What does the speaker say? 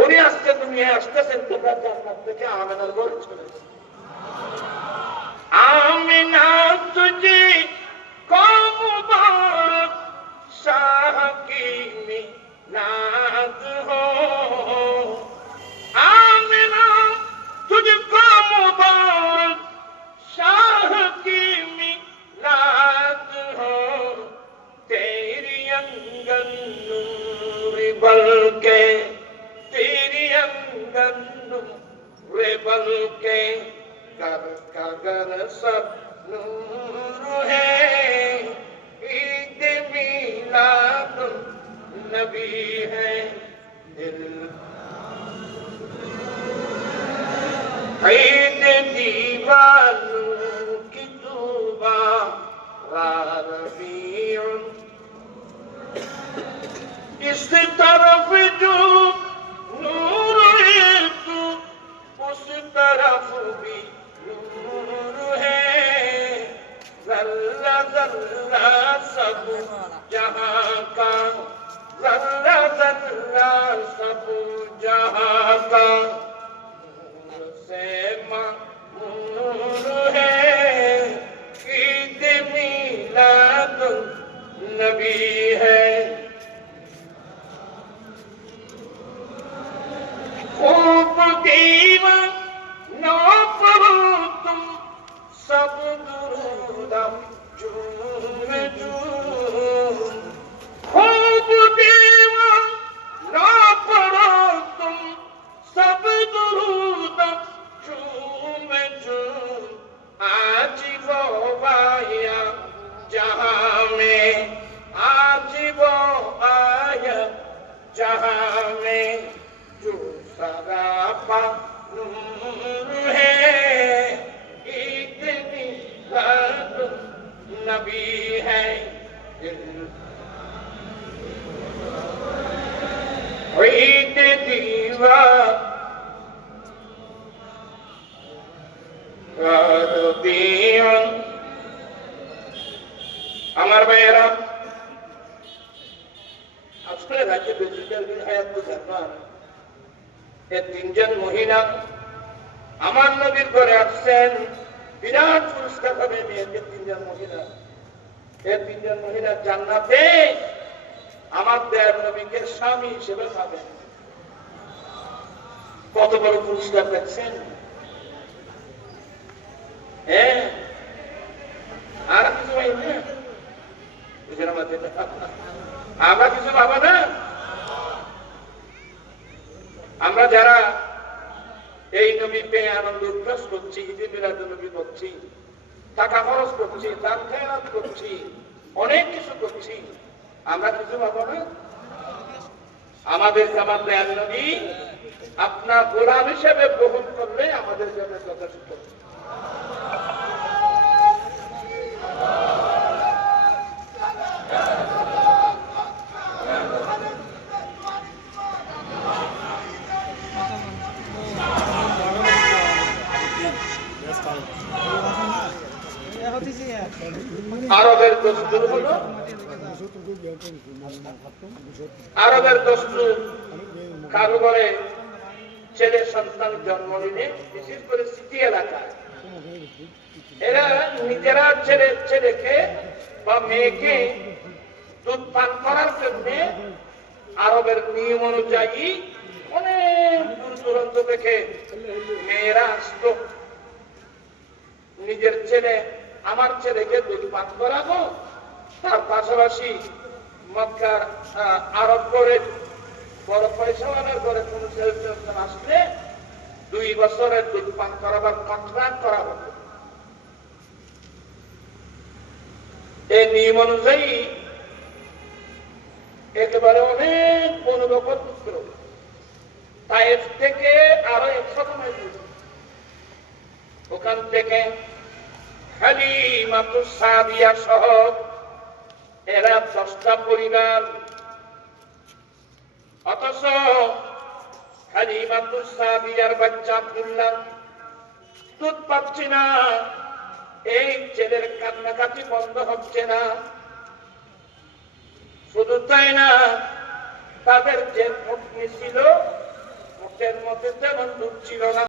উনি আজকে দুনিয়ায় আসতেছেন তোমরা জান্নাত থেকে আমেনার ঘরে চলে যাও। आमिना तुझे को मुबारक शाह की मिलाद हो। आमिना तुझको मुबारक शाह की मिलाद हो। तेरी अंगन नूर बल्कि तेरी अंगन नूर बल्कि घर का घर सब नूर है। ईद मिलाद नबी है दिल ईद दीवानों की दुआ रबीउन इस तरफ जो नूर है तू उस तरफ भी नूर है। जल्ला जल्ला सब जहां का जल्ला जल्ला सब जहां का नूर से मामूर है। ईद मिलाद नबी है। खूब दीवाना पढ़ो तुम सब दुरूदम झूम झूम। खूब दीवाना पढ़ो तुम सब दुरूदम झूम झूम। आज वो आया जहां में आज वो आया जहां में जो सरापा नूर है। ईद मिलाद नबी है ईद दीवा আমার ভাইয়েরা আজকে রাজ্যে বেজিটাল হায়াত বুঝার এই তিনজন মহিলা আমার নবীর ঘরে আসছেন। বিরাট পুরস্কার হবে মেয়েদের তিনজন মহিলা। এই তিনজন মহিলা জান্নাতে আমার দয়ার নবীকে স্বামী হিসেবে পাবেন। কত বড় পুরস্কার দেখছেন। হ্যাঁ আর কিছু ভাই না বুঝেন আমাদের আমরা কিছু পাবো না। আমরা যারা এই নবী পেয়ে আনন্দ উল্লাস করছি, ঈদে মিলাদুন নবী করছি, টাকা খরচ করছি, দান খেয়ানত করছি, অনেক কিছু করছি, আমরা কিছু পাবো না। আমাদের আমার দয়াল নবী আপনার গোলাম হিসেবে গ্রহণ করলে আমাদের জন্য যথেষ্ট। আরবের দস্তুর হলো আরবের দস্তুর কারো ঘরে ছেলে সন্তান জন্ম নিলে বিশেষ করে সিটি এলাকায় এরা নিজেরা ছেলেকে বা মেয়েকে দুধ পান করার জন্য আরবের নিয়ম অনুযায়ী অনেক দূর দূরান্ত থেকে মেয়েরা আসতো। নিজের ছেলে আমার ছেলেকে দুধ পান করাবো, তার পাশাপাশি মক্কার আরব করে বড় পয়সাওয়ালার করে কোন ছেলে আসলে 2 বছরের দুধ পান করাবার কন্ট্রাক্ট করা হতো। এই নিয়ম অনুযায়ী একেবারে অনেক বনবকর পুত্র তায়েফ থেকে আরো 100 মাইল দূরে, ওখান থেকে হালিমাতুস সাদিয়া সহ এরা 10টা পরিবার। অথচ হালিমাতুস সাদিয়ার বাচ্চা আব্দুল্লাহ দুধ পাচ্ছে না, এই ছেলের কান্নাকাটি বন্ধ হচ্ছে না। শুধু তাই না, তাদের যে পত্নী ছিল মধ্যে তেমন নূর ছিল না।